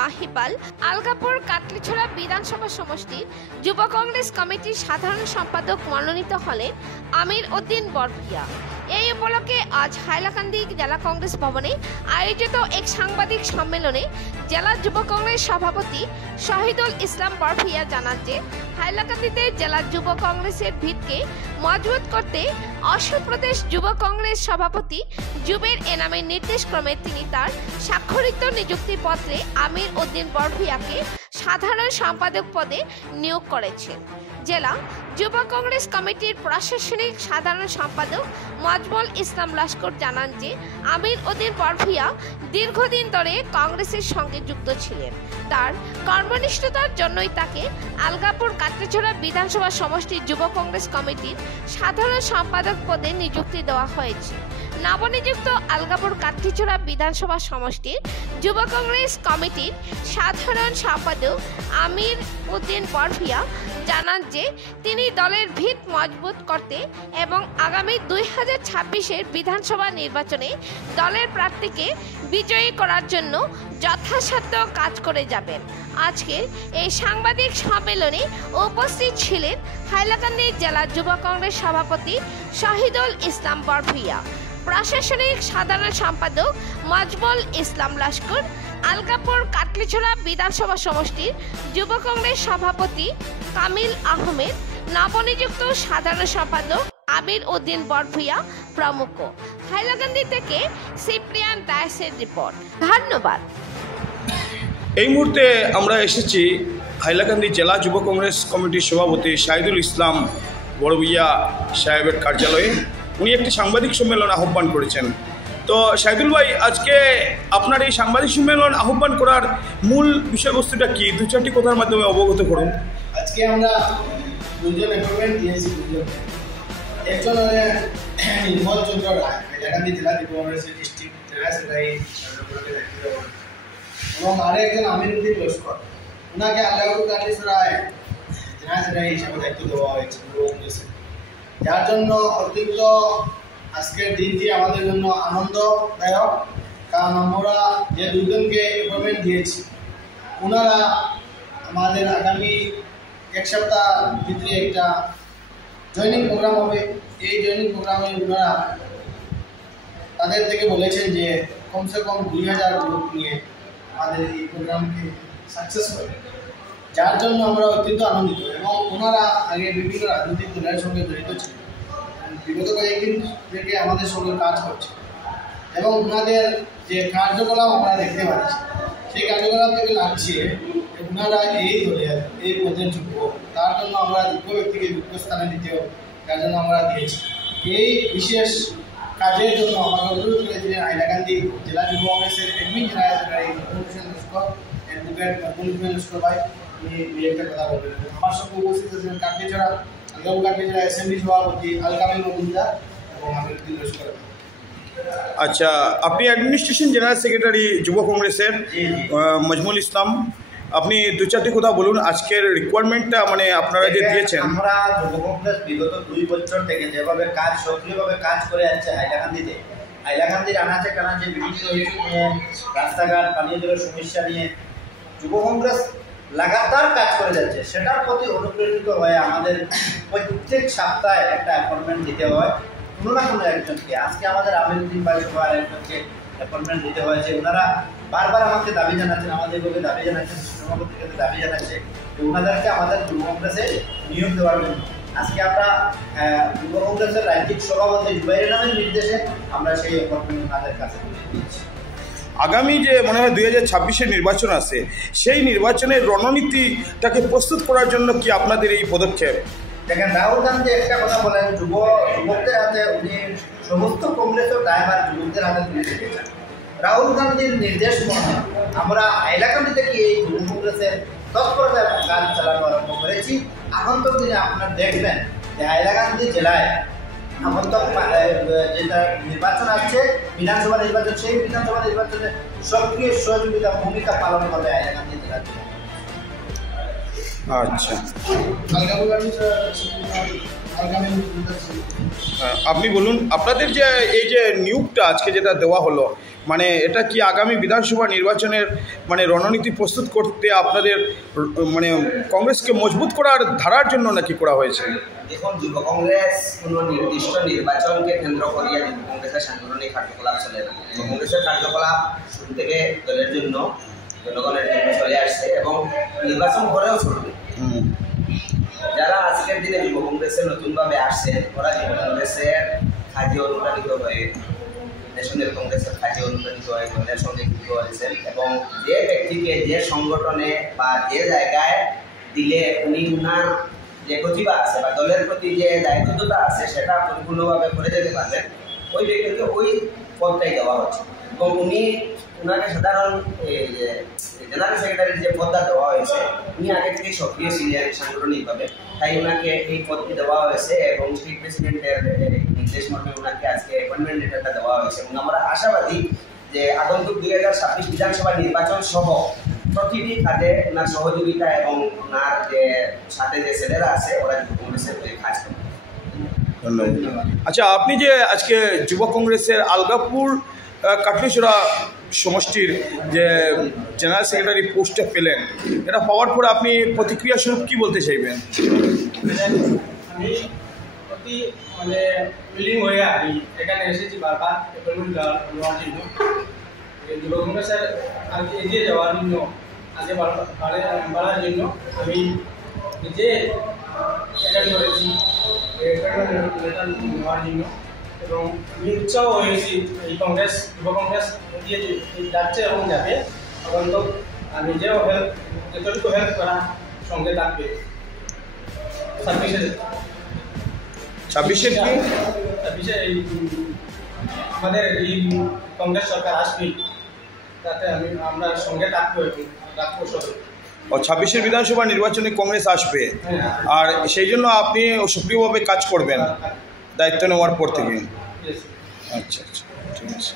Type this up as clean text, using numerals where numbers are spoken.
মাহিপাল আলগাপুর কাটলিছড়া বিধানসভা সমষ্টি যুব কংগ্রেস কমিটির সাধারণ সম্পাদক মনোনীত হলেন আমির উদ্দিন বরফিয়া। এই উপলক্ষে আজ হাইলাকান্দি জেলা কংগ্রেস ভবনে আয়োজিত এক সাংবাদিক সম্মেলনে জেলা যুব কংগ্রেস সভাপতি শহীদুল ইসলাম বরফিয়া জানান যে হাইলাকান্দিতে জেলা যুব কংগ্রেসের ভিতকে মজবুত করতে অন্ধ্রপ্রদেশ যুব কংগ্রেস সভাপতি জুবের এনামের নির্দেশক্রমে তিনি তার স্বাক্ষরিত নিযুক্তিপত্রে আমির উদ্দিন বরফিয়াকে সাধারণ সম্পাদক পদে নিয়োগ করেছেন। জেলা যুব কংগ্রেস কমিটির প্রশাসনিক সাধারণ সম্পাদক মজমুল ইসলাম লস্কর জানান যে আমির উদ্দিন বরফিয়া দীর্ঘদিন ধরে কংগ্রেসের সঙ্গে যুক্ত ছিলেন। তার কর্মনিষ্ঠতার জন্যই তাকে আলগাপুর কাটলিছড়া বিধানসভা সমষ্টির যুব কংগ্রেস কমিটির সাধারণ সম্পাদক পদে নিযুক্তি দেওয়া হয়েছে। নবনিযুক্ত আলগাপুর কাটলিছড়া বিধানসভা সমষ্টির যুব কংগ্রেস কমিটির সাধারণ সম্পাদক আমির উদ্দিন বরফিয়া জানান যে তিনি দলের ভিত মজবুত করতে এবং আগামী 2026-এর বিধানসভা নির্বাচনে দলের প্রার্থীকে বিজয়ী করার জন্য যথাসাধ্য কাজ করে যাবেন। আজকের এই সাংবাদিক সম্মেলনে উপস্থিত ছিলেন হাইলাকান্দি জেলা যুব কংগ্রেস সভাপতি শহীদুল ইসলাম বরফিয়া, প্রশাসনিক সাধারণ সম্পাদক মজমুল ইসলাম লস্কর, আলগাপুর কাটলিছড়া বিধানসভা সমষ্টির যুব কংগ্রেস সভাপতি কামিল আহমেদ, নবনিযুক্ত সাধারণ সম্পাদক আমির উদ্দিন বরফিয়া প্রমুখ। হাইলাকান্দি থেকে সিপ্রিয়ান দাসের রিপোর্ট। ধন্যবাদ। এই মুহূর্তে আমরা এসেছি হাইলাকান্দি জেলা যুব কংগ্রেস কমিটির সভাপতি শহীদুল ইসলাম বরফিয়া সাহেবের কার্যালয়ে। উনি একটি সাংবাদিক সম্মেলন আহ্বান করেছেন। তো শহীদুল ভাই, আজকে আপনার এই সাংবাদিক সম্মেলন আহ্বান করার মূল বিষয়বস্তুটা কি? দু চারটি কথার মাধ্যমে অবগত করুন। আজকে আমরা দুজন অ্যাপয়েন্টমেন্ট দিয়েছি। একজন নির্মল চন্দ্র রায়, হাইলাকান্দি জেলা যুব কংগ্রেসের ডিস্ট্রিক্ট জেলা সেক্রেটারি এবং আরেকজন আমির উদ্দিন লস্কর, ওনাকে আলগাপুর কাটলিছড়ায় জেলা সেক্রেটারি হিসাবে দায়িত্ব দেওয়া হয়েছে যুব কংগ্রেসের। যার জন্য অতিরিক্ত আজকের দিনটি আমাদের জন্য আনন্দদায়ক, কারণ আমরা যে দুজনকে অ্যাপয়েন্টমেন্ট দিয়েছি ওনারা আমাদের আগামী এক সপ্তাহ ভিতরে একটা জয়েনিং প্রোগ্রাম হবে। এই জয়েনিং প্রোগ্রামে ওনারা তাদের থেকে বলেছেন যে কমসে কম 2000 লোক নিয়ে আমাদের এই প্রোগ্রামকে সাকসেস হবে, যার জন্য আমরা অত্যন্ত আনন্দিত। এবং ওনারা আগে বিভিন্ন রাজনৈতিক দলের সঙ্গে জড়িত ছিলেন, বিগত কয়েকদিন থেকে আমাদের সঙ্গে কাজ করছে এবং ওনাদের যে কার্যকলাপ আমরা দেখতে পাচ্ছি সেই কার্যকলাপ থেকে লাগছে ওনারা এই দলের এই পদের যোগ্য, তার জন্য আমরা যোগ্য ব্যক্তিকে যোগ্য স্থানে দিতেও যার জন্য আমরা দিয়েছি। এই বিশেষ কাজের জন্য আমাকে অনুরোধ করেছিলেন হাইলাকান্দি জেলা যুব কংগ্রেসের অ্যাডমিন জেলা সেক্রেটারি মজমুল লস্কর ভাই। উনি একটা কথা বলবেন। আমার সঙ্গে উপস্থিত আছেন কাটলিছড়া আলগাপুর কাটলিছড়া অ্যাসেম্বলি সভাপতি আলকামিল মজুমদার এবং আমির উদ্দিন লস্কর। আচ্ছা, আপনি অ্যাডমিনিস্ট্রেশন জেনারেল সেক্রেটারি যুব কংগ্রেসের মজমুল ইসলাম, আপনি দু চারটি কথা বলুন। আজকের রিকোয়ারমেন্টটা মানে আপনারা যে দিয়েছেন। আমরা যুব কংগ্রেস বিগত 2 বছর থেকে যেভাবে সক্রিয়ভাবে কাজ করে যাচ্ছে হাইলাকান্দির আনাচে কানাচে বিভিন্ন ইস্যু নিয়ে, রাস্তাঘাট, পানীয় জলের সমস্যা নিয়ে যুব কংগ্রেস লাগাতার কাজ করে যাচ্ছে। সেটার প্রতি অনুপ্রেরিত হয়ে আমাদের প্রত্যেক সপ্তাহে একটা অ্যাপয়েন্টমেন্ট দিতে হয় কোনো না কোনো একজনকে। আজকে আমাদের আমির উদ্দিন ভাই সহ আরেকজনকে অ্যাপয়েন্টমেন্ট দিতে হয়েছে। ওনারা বারবার আমাকে দাবি জানাচ্ছেন, আমাদের লোকে দাবি জানাচ্ছেন, সভাপতির কাছে দাবি জানাচ্ছে যে ওনাদেরকে আমাদের যুব কংগ্রেসে নিয়োগ দেওয়ার জন্য। আজকে আমরা যুব কংগ্রেসের রাজ্যিক সভাপতি জুবাইরের নামের নির্দেশে আমরা সেই অ্যাপয়েন্টমেন্ট ওনাদের কাছে দিয়েছি। আগামী যে মনে হয় 2026-এর নির্বাচন আছে, সেই নির্বাচনের রণনীতিটাকে প্রস্তুত করার জন্য কি আপনাদের এই পদক্ষেপ? দেখেন, রাহুল গান্ধী একটা কথা বলেন, যুবকদের হাতে উনি সমস্ত কংগ্রেসের দায়ভার যুবকদের হাতে তুলে দিতে চান। রাহুল গান্ধীর নির্দেশ মনে আমরা হাইলাকান্দি থেকে এই যুব কংগ্রেসের তৎপরতায় কাজ চালানো আরম্ভ করেছি। আগন্তক দিনে আপনারা দেখবেন যে হাইলাকান্দি জেলায় আগন্তক যেটা নির্বাচন আসছে, বিধানসভা নির্বাচন, সেই বিধানসভা নির্বাচনে সক্রিয় সহযোগিতা ভূমিকা পালন করবে হাইলাকান্দি জেলার। আচ্ছা, আপনি বলুন, আপনাদের যে এই যে নিয়োগটা আজকে যেটা দেওয়া হলো, মানে এটা কি আগামী বিধানসভা নির্বাচনের মানে রণনীতি প্রস্তুত করতে আপনাদের মানে কংগ্রেসকে মজবুত করার ধারার জন্য নাকি করা হয়েছে? দেখুন, যুব কংগ্রেস কোনো নির্দিষ্ট নির্বাচনকে কেন্দ্র করিয়া যুব কংগ্রেসের সাংগঠনিক কার্যকলাপ চলে না। যুব কংগ্রেসের কার্যকলাপ শুরু থেকে দলের জন্য, জনগণের জন্য চলে আসছে এবং নির্বাচন করেও চলবে। যারা আজকের দিনে যুব কংগ্রেসে নতুনভাবে আসছেন, ওরা যুব কংগ্রেসের কাজে অনুপ্রাণিত হয়ে, ন্যাশনাল কংগ্রেসের কাজে অনুপ্রাণিত হয়ে দলের সঙ্গে যুক্ত হয়েছেন এবং যে ব্যক্তিকে যে সংগঠনে বা যে জায়গায় দিলে উনি উনার যে প্রতিভা আছে বা দলের প্রতি যে দায়বদ্ধতা আছে সেটা পরিপূর্ণভাবে করে যেতে পারবেন, ওই ব্যক্তিকে ওই পদটাই দেওয়া হচ্ছে এবং উনাকে সাধারণ জেনারেল সেক্রেটারির যে পদটা দেওয়া হয়েছে, উনি আগে থেকে সক্রিয় ছিলেন সাংগঠনিকভাবে, তাই ওনাকে এই পদটি দেওয়া হয়েছে এবং স্টেট প্রেসিডেন্টের নির্দেশ মর্মে ওনাকে আজকে অ্যাপয়েন্টমেন্ট লেটারটা দেওয়া হয়েছে এবং আমরা আশাবাদী যে আগন্তুক 2026 বিধানসভা নির্বাচন সহ প্রতিটি কাজে ওনার সহযোগিতা এবং ওনার যে সাথে যে ছেলেরা আছে ওরা যুব কংগ্রেসের কাজ করবে। ধন্যবাদ। আচ্ছা, আপনি যে আজকে যুব কংগ্রেসের আলগাপুর কাটলিছড়া সমষ্টির যে জেনারেল সেক্রেটারি পোস্টটা পেলেন, এটা পাওয়ার পরে আপনি প্রতিক্রিয়া স্বরূপ কী বলতে চাইবেন? আমি অতি উইলিং হয়ে আমি এখানে এসেছি বারবার অ্যাপয়েন্টমেন্ট নেওয়ার জন্য, যুব কংগ্রেসের আগে এগিয়ে যাওয়ার জন্য, আগে বাড়ার জন্য আমি নিজে অ্যাটেন্ড করেছি অ্যাপয়েন্টমেন্ট লেটার নেওয়ার জন্য এবং আমি উৎসাহ হয়েছি এই কংগ্রেস, যুব কংগ্রেস এগিয়ে যাচ্ছে এবং যাবে এবং আমি নিজেও যতটুকু হেল্প করার সঙ্গে থাকবে। 26-এর কি? 26-এ আমাদের এই কংগ্রেস সরকার আসবে, তাতে আমরা সঙ্গে থাকবো এবং রাখবো সবাই। 26-এর বিধানসভা নির্বাচনে কংগ্রেস আসবে, আর সেই জন্য আপনি সক্রিয়ভাবে কাজ করবেন দায়িত্ব নেওয়ার পর থেকে? আচ্ছা, ঠিক আছে।